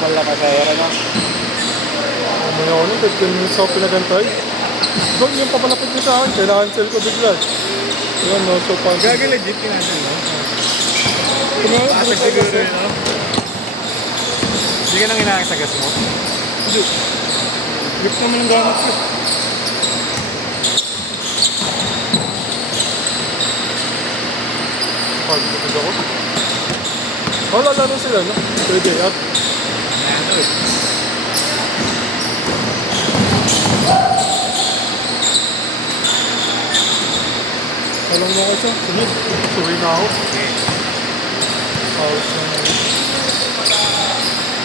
pala kasayara na. Mamaya ako nun, 15 minutes ako pinagantay. Doon yung papalapit niya sa akin, kina-cancel ko bigla. Yun, no, so pag... Gagi legit kinasan, no? Asag siguro yun, no? Hindi ka nang inaak sa gas mo? Hindi. Grip naman ang gamit ko. Pagpapag ako. Wala laro sila, no? Pwede, at... Ano eh. Alam mo ko siya, sunod. Suwi na ako. Okay. House na...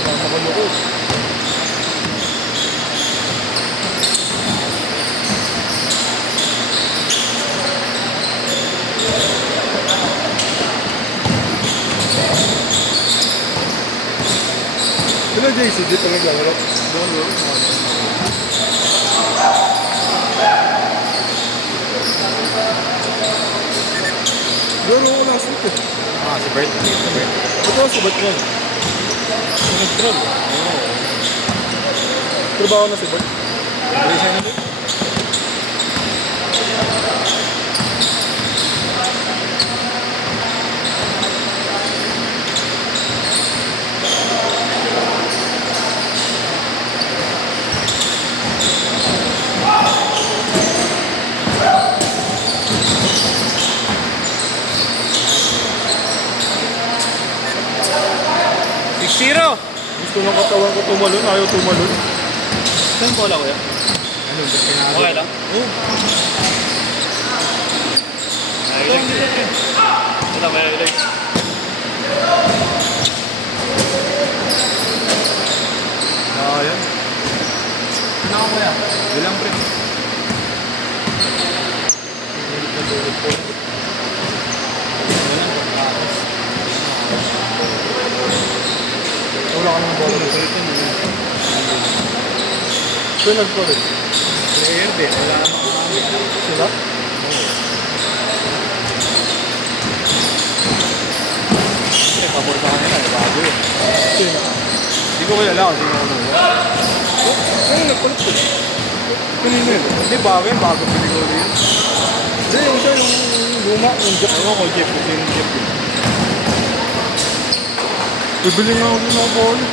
Wala ko lukod. Sila JC, dito naglalaro. Doon, doon. Laro ko lang suit eh. Ah, si Bert. Si Bert. Ito ang subat yan. Nag-troll. Trabaho na si Bert. Balik siya na doon. Zero. Gusto ng katawan ko tumalon, ayaw tumalon. Saan bola ko yan? Ano? Okay lang? Oo. Relax. Ito, may relax. Ayan. Ano ako yan? Bilang pre. Wala ka ng bola dito. Sino nagpa-rin? Player din. Wala ka makakamit. Sila? Siyempre, pabor sa kanila. Bago yun. Sino? Hindi ko kilala kung sino ano. Ano nagpalit ko? Kanina yun? Hindi, bago yun. Bago piniguro yun. Hindi, yung siya, yung luma, yung Jack. Ewan ko, Jeff. Kung sino yung Jeff yun. Bibili nga ako din ako bola.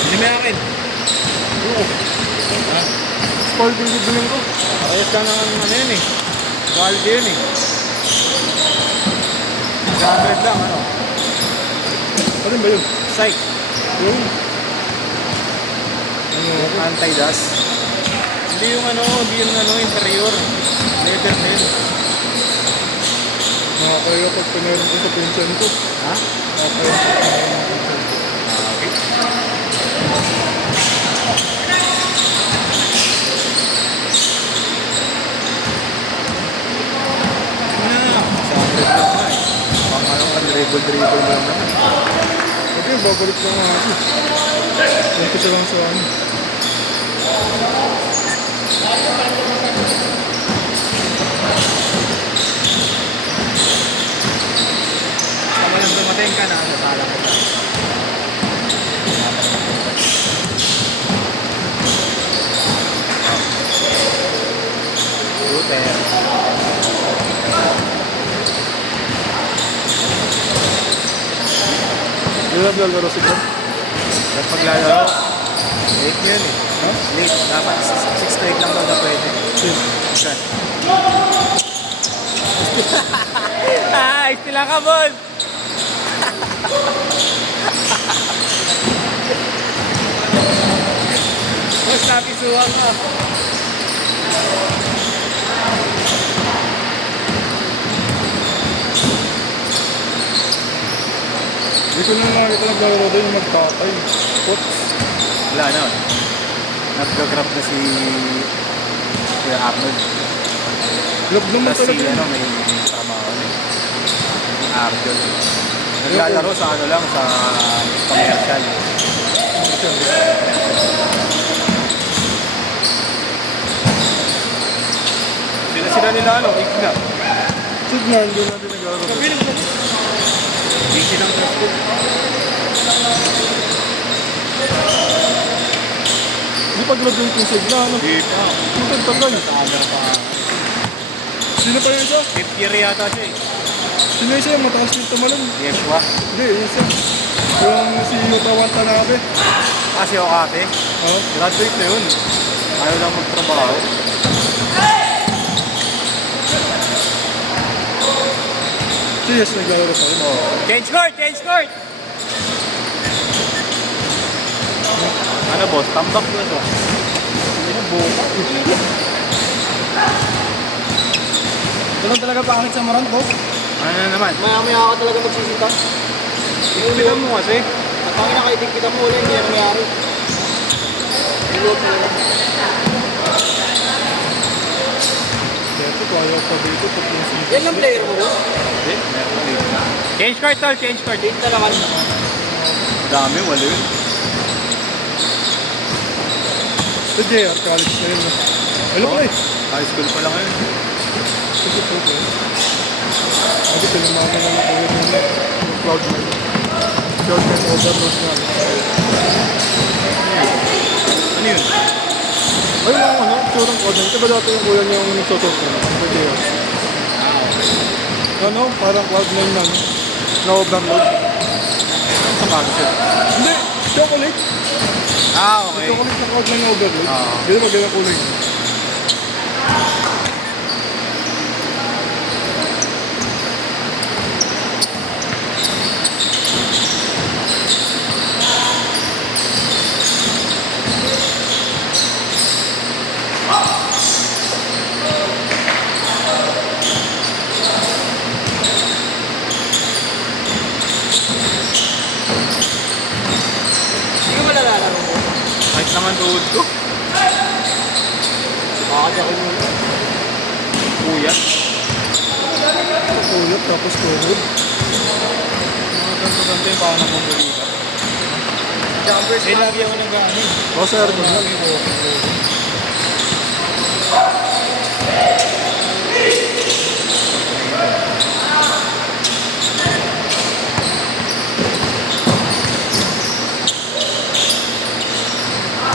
Hindi may akin. Oo. Ha? Spalding bibiling ko. Ayos ka ng ano yun eh. Quality yun eh. 100 lang ano. Ano ba yun? Psych. Yung... Ano, anti-dust. Hindi yung ano, interior. Leather na yun. Nakakaya pag pinarin ko sa pinsan ko. Ha? Nakakaya pag pinarin ko sa pinsan ko. Okay. Dribble lang naman. Okay, babalik lang nga ako. Punta siya lang sa ano. Basta lang dumating ka na, nasala ko ka. Luther. Hindi na naglalaro si John. At paglalaro, late yun eh. Ha? Late. Dapat 6 to 8 lang daw na pwede. Sino? Saan? Ah, istila ka, Bon! Mas napisuhan ka. Hindi ko na nakakita naglalaro doon yung magtatay. What? Wala na. Nag-grab na si Kuya Arnold. Love naman Tapos si talaga yun. may trabaho na eh. Si Arnold. Naglalaro sa ano lang, sa commercial. Sila nila ano, Igna. Signal, hindi natin naglalaro doon. Kapiling na. Busy ng transport. naka-graduating sigla. Ano? Hindi pa. Ang tagal. Sa camera pa nga. Sino pa yung isa? 5th year yata siya eh. Sino yung isa yung mataas dito malam? Yeshua. Hindi, yung isa. Yung si Yuta Watanabe. Si Okate. Oh. Graduate na yun. Ayaw lang magtrabaho. Si Yes, naglalaro pa rin. Oh. Change court! Change court! Ano boss? Tambak na to. Hindi na buka. Ganun talaga pangit sa Morant, boss. Ano na naman? Maya-maya ka talaga magsisita. Inulitan mo kasi. At ang inakaitig kita mo ulit, hindi na nangyari. Iluot mo lang. Dito, kaya pa dito. Pag yung si Yan lang player mo, boss. Hindi, meron din. Change court tol, change court. Date na naman. Dami, wala yun. Sa JR College na yun. Ano ba eh? High school pa lang yun. Sige po ba? Sabi pinamaman na lang kayo ng Cloud9. Cloud9 overload na. Ano yun? Ayun lang ano, turang Cloud9. Diba dati yung kuya niya yung nagtutok na? Sa JR. Ano, parang Cloud9 na no? Na overload. Ano sa cancel? Hindi, chocolate. Okay. Chocolate na Cloud9 na overload. Ah. Hindi ba ganyan kulay? Hindi ko malalaro mo. Kahit naman tuhod ko. Bakit ako mo? Kuya. Pulot tapos tuhod. Mga ganto-ganto yung paano pumulita. Jumpers. Eh, lagi ako nag-ano. O sa aircon lang.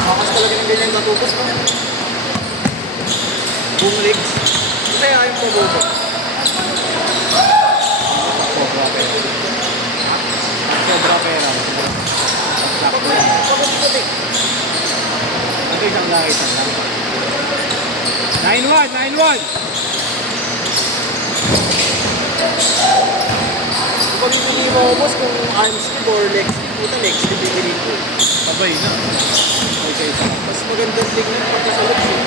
Makas talaga ng ganyan matutos mo. Boom legs. Kaya ayaw mo bobo. Sobra pera. Sobra pera. Sakto lang. Pagod-pagod. Ito isang lang, isang lang. 9-1, 9-1. Pag hindi mo boss kung arm sleeve or leg sleeve, puta leg sleeve bibili ko. Sabay na. Okay, isa. Mas magandang tignan pati sa looks eh.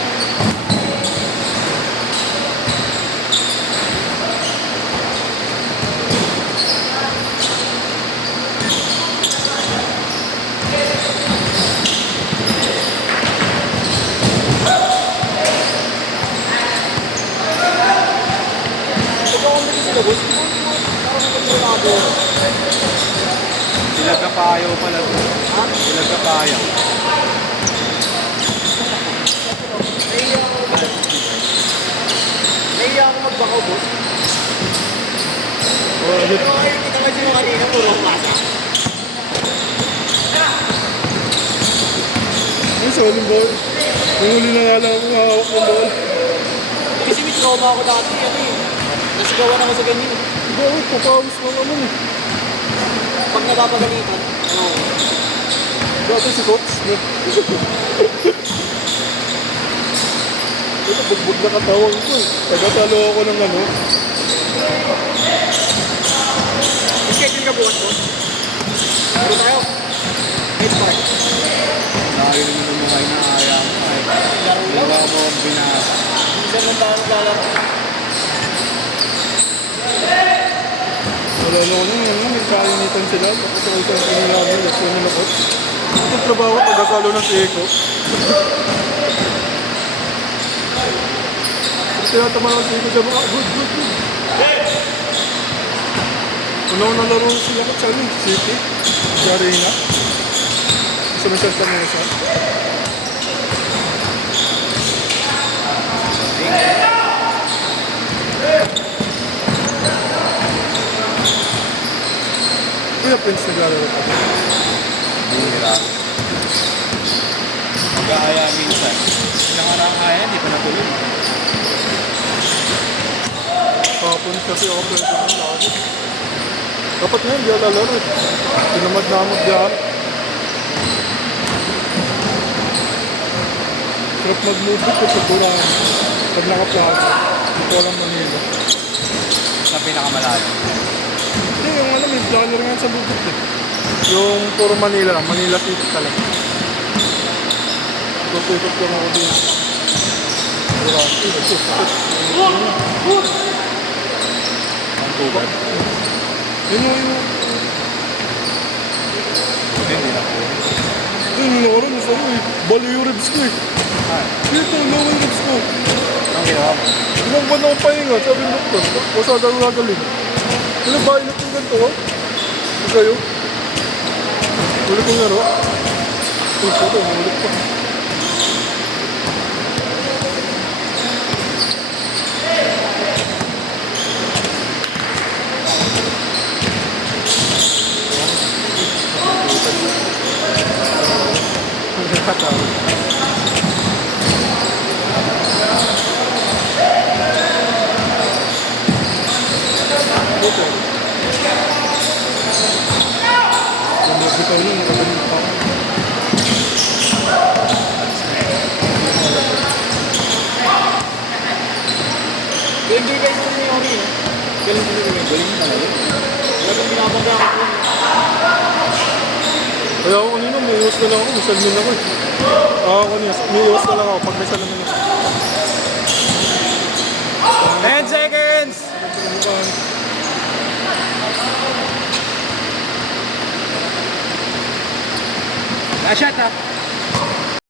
Pagkakamali sila boss, parang magandang ako. Silag ka payaw pala to. Ha? Silag ka payaw. Nahiya ako magbakaw boss. O, ano? Pero ngayon kita kasi yung kanina, puro pasa. Ano sa uling ball? Yung huli na nga lang akong hawak ng ball. Kasi may trauma ako dati, ano eh. Nasigawan ako sa ganyan. Bakit? Papawis mo naman eh. Pag napapagalitan, ano, Dati si Coach. Ito, bugbog na katawang ko eh. Tagatalo ako ng ano. schedule ka bukas boss. Puro tayo. 8 part. Lagi naman ng mukha na ayaw mo. Laro lang. Gawa mo ang binasa. Minsan lang tayo naglalaro. Wala na ko nung ano, may kainitan sila. Tapos ako isang pinilaban, tapos ano na Coach. Ito trabaho, tagatalo ng si Eko. Tapos tinatama ng si Eko siya mga good. Unang nalaro sila ko sa ano, City. Sa Arena. Sa Michel Camesa. Kuya Prince naglalaro pa. Bihira. Mag-aayamin Kung kasi ako pwede ng lagi. Dapat nga, hindi ako lalaro. Tinamad-namad diyan. Sarap mag-movie ko sa Buran. Pag nakaplaza, dito lang Manila. Sa pinakamalayo. Hindi, yung alam, may planner nga sa lubot eh. Yung puro Manila lang, Manila City talaga. Tututot ko na ako din. Buran, Ang tubad. yun yung Hindi na po. yun yung oras sa'yo eh. Balo yung ribs ko eh. Dito, low yung ribs ko. Ang ginawa mo. Ilang buwan ako pahinga, sabi ng doktor. Basta daw gagaling. Ilang ba, inat yung ganito ko? Ito sa'yo. Huli ko nga, no? Ito ko, huli ko. Ito. Bitaw yun, nakagaling pa ako. Hindi guys ito ni Ori. Galing ko rin. Galing mo talaga. Galing binabaga ako. Kaya ako kanina, may iwas na lang ako, may salmin ako eh. Kanina, may iwas na lang ako pag may salamin ako. 10 seconds! Last shot ah.